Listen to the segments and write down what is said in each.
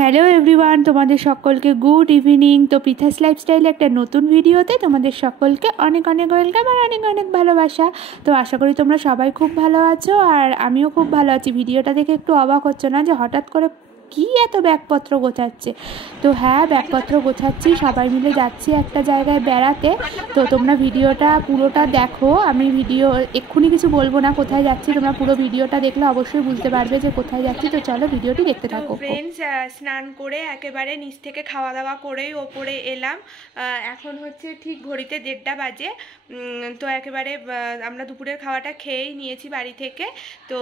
Hello everyone, তোমাদের সকলকে good evening. তো পৃথাস লাইফস্টাইলে একটা নতুন ভিডিওতে তোমাদের সকলকে অনেক অনেক ওয়েলকাম আর অনেক অনেক ভালোবাসা। তো আশা করি তোমরা সবাই খুব ভালো আছো আর আমিও খুব ভালো আছি। ভিডিওটা দেখে একটু অবাক হচ্ছে না যে হঠাৎ করে কি এত ব্যাগপত্র গোছাচ্ছে? তো হ্যাঁ, ব্যাগপত্র গোছাচ্ছি, সবাই মিলে যাচ্ছি একটা জায়গায় বেড়াতে। তো তোমরা ভিডিওটা পুরোটা দেখো। আমি এক্ষুনি কিছু বলবো না কোথায় যাচ্ছি, তোমরা পুরো ভিডিওটা দেখলে অবশ্যই বুঝতে পারবে যে কোথায় যাচ্ছি। তো চলো ভিডিওটি দেখতে থাকো। ফ্রেন্ডস, স্নান করে একেবারে নিচ থেকে খাওয়া দাওয়া করেই ওপরে এলাম। এখন হচ্ছে ঠিক ঘড়িতে 1:30 বাজে। তো একেবারে আমরা দুপুরের খাওয়াটা খেয়েই নিয়েছি বাড়ি থেকে। তো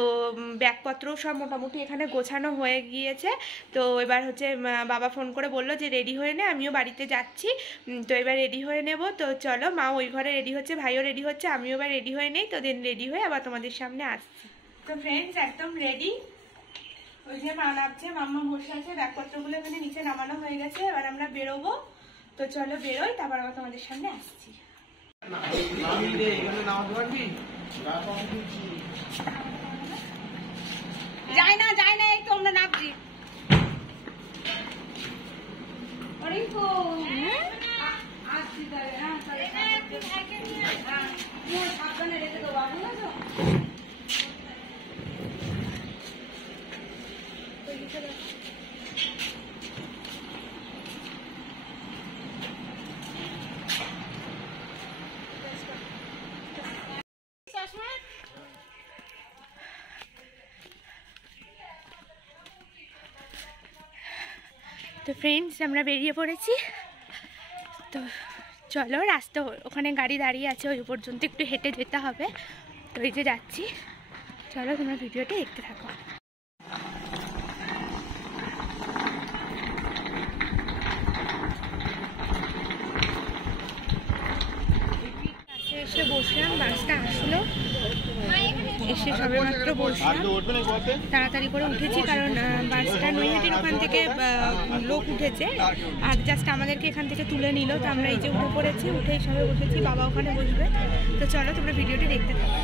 ব্যাগপত্র সব মোটামুটি এখানে গোছানো হয়ে গিয়েছে। তো এবার হচ্ছে বাবা ফোন করে বললো যে রেডি হয়ে নে, আমিও বাড়িতে যাচ্ছি। তো এবার রেডি হয়ে নেব। তো চলো, মা ওই ঘরে রেডি হচ্ছে, ভাইও রেডি হচ্ছে, আমিও এবার রেডি হয়ে নেই। তো দেন রেডি হয়ে আবার তোমাদের সামনে আসছি। তো ফ্রেন্ডস, একদম রেডি। ওই যে মা নামছে, মাম্মা বসে আছে, ব্যাগপত্রগুলো এখানে নিচে নামানো হয়ে গেছে। এবার আমরা বেরোবো। তো চলো বেরোই, তারপর আবার তোমাদের সামনে আসছি। যায় না, এই তো আমরা নামছি। সাবধানে রেখে দেবো, তো ফ্রেন্ডস, আমরা বেরিয়ে পড়েছি। তো চলো, রাস্তা ওখানে গাড়ি দাঁড়িয়ে আছে, ওই পর্যন্ত একটু হেঁটে যেতে হবে। তো এই যে যাচ্ছি, চলো তোমরা ভিডিওটা দেখতে থাকো। এসে বসলাম, বাসটা আসলো, এসে সবে মাত্র বসলাম। তাড়াতাড়ি করে উঠেছি কারণ বাসটা নৈহাটির ওখান থেকে লোক উঠেছে আর জাস্ট আমাদেরকে এখান থেকে তুলে নিল। তো আমরা এই যে উঠে পড়েছি, উঠেই সবে বসেছি, বাবা ওখানে বসবে। তো চলো তোমরা ভিডিওটি দেখতে থাকো।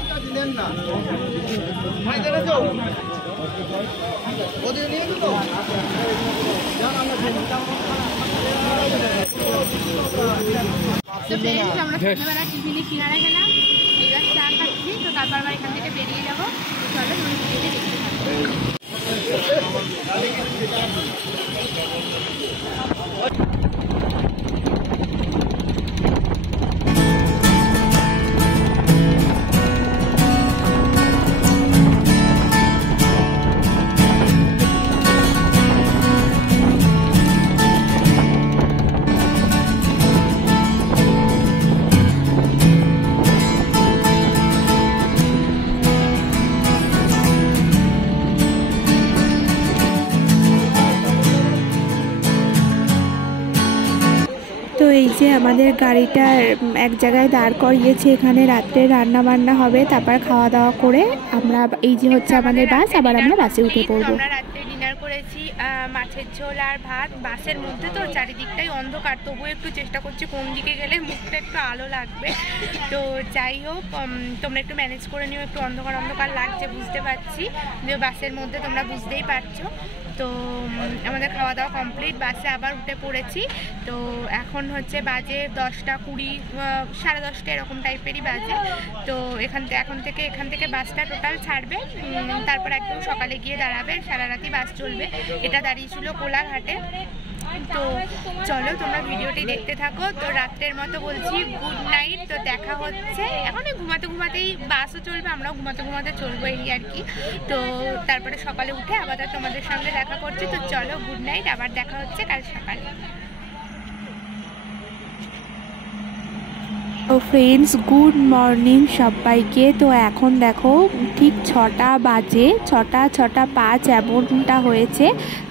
আমরা সন্ধ্যাবেলা টিফিনে কিনারে গেলাম, এবার চা খাচ্ছি। তো তারপর আবার এখান থেকে বেরিয়ে যাবো। চলো তুমি ভিডিওটি দেখতে থাকো। তো এই যে আমাদের গাড়িটা এক জায়গায় দাঁড় করিয়েছে, এখানে রাত্রে রান্না বান্না হবে, তারপর খাওয়া দাওয়া করে আমরা এই যে হচ্ছে আমাদের বাস, আবার আমরা বাসে উঠে পড়বো। আমরা রাত্রে ডিনার করেছি মাছের ঝোল আর ভাত। বাসের মধ্যে তো চারিদিকটাই অন্ধকার, তবুও একটু চেষ্টা করছি কোন দিকে গেলে মুখটা একটু আলো লাগবে। তো যাই হোক, তোমরা একটু ম্যানেজ করে নিও, একটু অন্ধকার অন্ধকার লাগছে বুঝতে পারছি, যে বাসের মধ্যে তোমরা বুঝতেই পারছো। তো আমাদের খাওয়া দাওয়া কমপ্লিট, বাসে আবার উঠে পড়েছি। তো এখন হচ্ছে বাজে 10:20, 10:30 এরকম টাইপেরই বাজে। তো এখন থেকে বাসটা টোটাল ছাড়বে, তারপর একদম সকালে গিয়ে দাঁড়াবে, সারা রাতি বাস চলবে। এটা দাঁড়িয়েছিল কোলাঘাটে। তো চলো তোমরা ভিডিওটি দেখতে থাকো। তো রাত্রের মতো বলছি গুড নাইট। তো দেখা হচ্ছে, এখন ঘুমাতেই বাসও চলবে, আমরাও ঘুমাতে চলবো এই আর কি। তো তারপরে সকালে উঠে আবার তোমাদের সঙ্গে দেখা করছি। তো চলো গুড নাইট, আবার দেখা হচ্ছে কাল সকালে। তো ফ্রেন্ডস, গুড মর্নিং সবাইকে। তো এখন দেখো ঠিক 6টা বাজে, 6:05 এমনটা হয়েছে।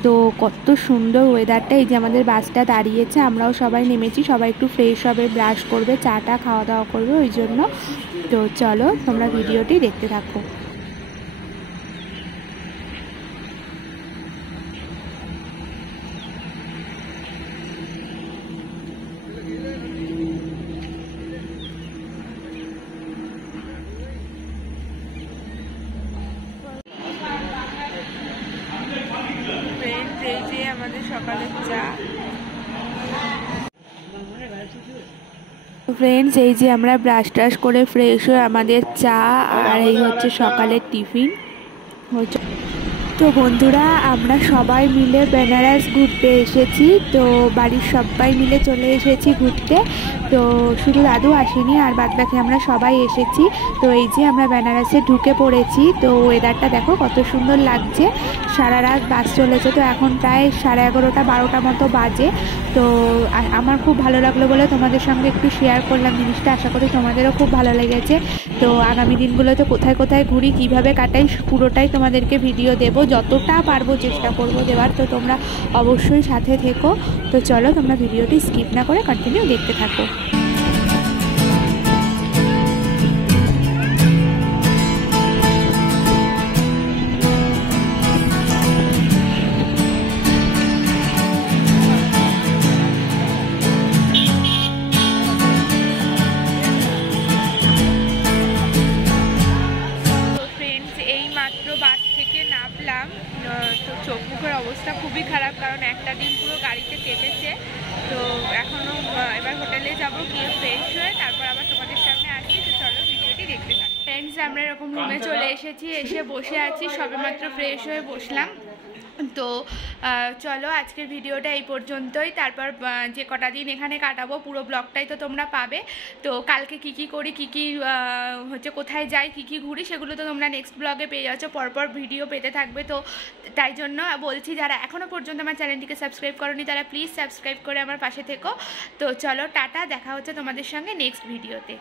তো কত সুন্দর ওয়েদারটা। এই যে আমাদের বাসটা দাঁড়িয়েছে, আমরাও সবাই নেমেছি, সবাই একটু ফ্রেশ হবে, ব্রাশ করবে, চাটা খাওয়া দাওয়া করবে ওই জন্য। তো চলো তোমরা ভিডিওটি দেখতে থাকো। সকালের চা। ফ্রেন্ডস, এই যে আমরা ব্রাশ ট্রাশ করে ফ্রেশ হয়ে আমাদের চা আর এই হচ্ছে সকালের টিফিন হচ্ছে। তো বন্ধুরা, আমরা সবাই মিলে বেনারস ঘুরতে এসেছি। তো বাড়ির সবাই মিলে চলে এসেছি ঘুরতে। তো শুধু দাদু আসেনি, আর বাদ বাকি আমরা সবাই এসেছি। তো এই যে আমরা বেনারসে ঢুকে পড়েছি। তো ওয়েদারটা দেখো কত সুন্দর লাগছে। সারা রাত বাস চলেছে, তো এখন প্রায় 11:30 12টা মতো বাজে। তো আমার খুব ভালো লাগলো বলে তোমাদের সঙ্গে একটু শেয়ার করলাম জিনিসটা। আশা করি তোমাদেরও খুব ভালো লেগেছে। তো আগামী দিনগুলোতে কোথায় কোথায় ঘুরি, কিভাবে কাটাই, পুরোটাই তোমাদেরকে ভিডিও দেব, যতটা পারবো চেষ্টা করব দেওয়ার। তো তোমরা অবশ্যই সাথে থেকো। তো চলো, তোমরা ভিডিওটি স্কিপ না করে কন্টিনিউ দেখতে থাকো। বাস থেকে নামলাম, তো চোখ মুখের অবস্থা খুবই খারাপ, কারণ একটা দিন পুরো গাড়িতে কেটেছে। তো এখনও এবার হোটেলে যাব, গিয়ে ফ্রেশ হয়ে তারপর আবার তোমাদের সামনে আসছি। তো চলো ভিডিওটি দেখতে থাকো। ফ্রেন্ডস, আমরা এরকম রুমে চলে এসেছি, এসে বসে আছি, সবেমাত্র ফ্রেশ হয়ে বসলাম। তো চলো আজকের ভিডিওটা এই পর্যন্তই। তারপর যে কটা দিন এখানে কাটাবো পুরো ব্লগটাই তো তোমরা পাবে। তো কালকে কি কি করি, কি কি হচ্ছে, কোথায় যাই, কি কি ঘুরি, সেগুলো তো তোমরা নেক্সট ব্লগে পেয়ে যাচ্ছ, পরপর ভিডিও পেতে থাকবে। তো তাই জন্য বলছি, যারা এখনও পর্যন্ত আমার চ্যানেলটিকে সাবস্ক্রাইব করোনি তারা প্লিজ সাবস্ক্রাইব করে আমার পাশে থেকো। তো চলো টাটা, দেখা হচ্ছে তোমাদের সঙ্গে নেক্সট ভিডিওতে।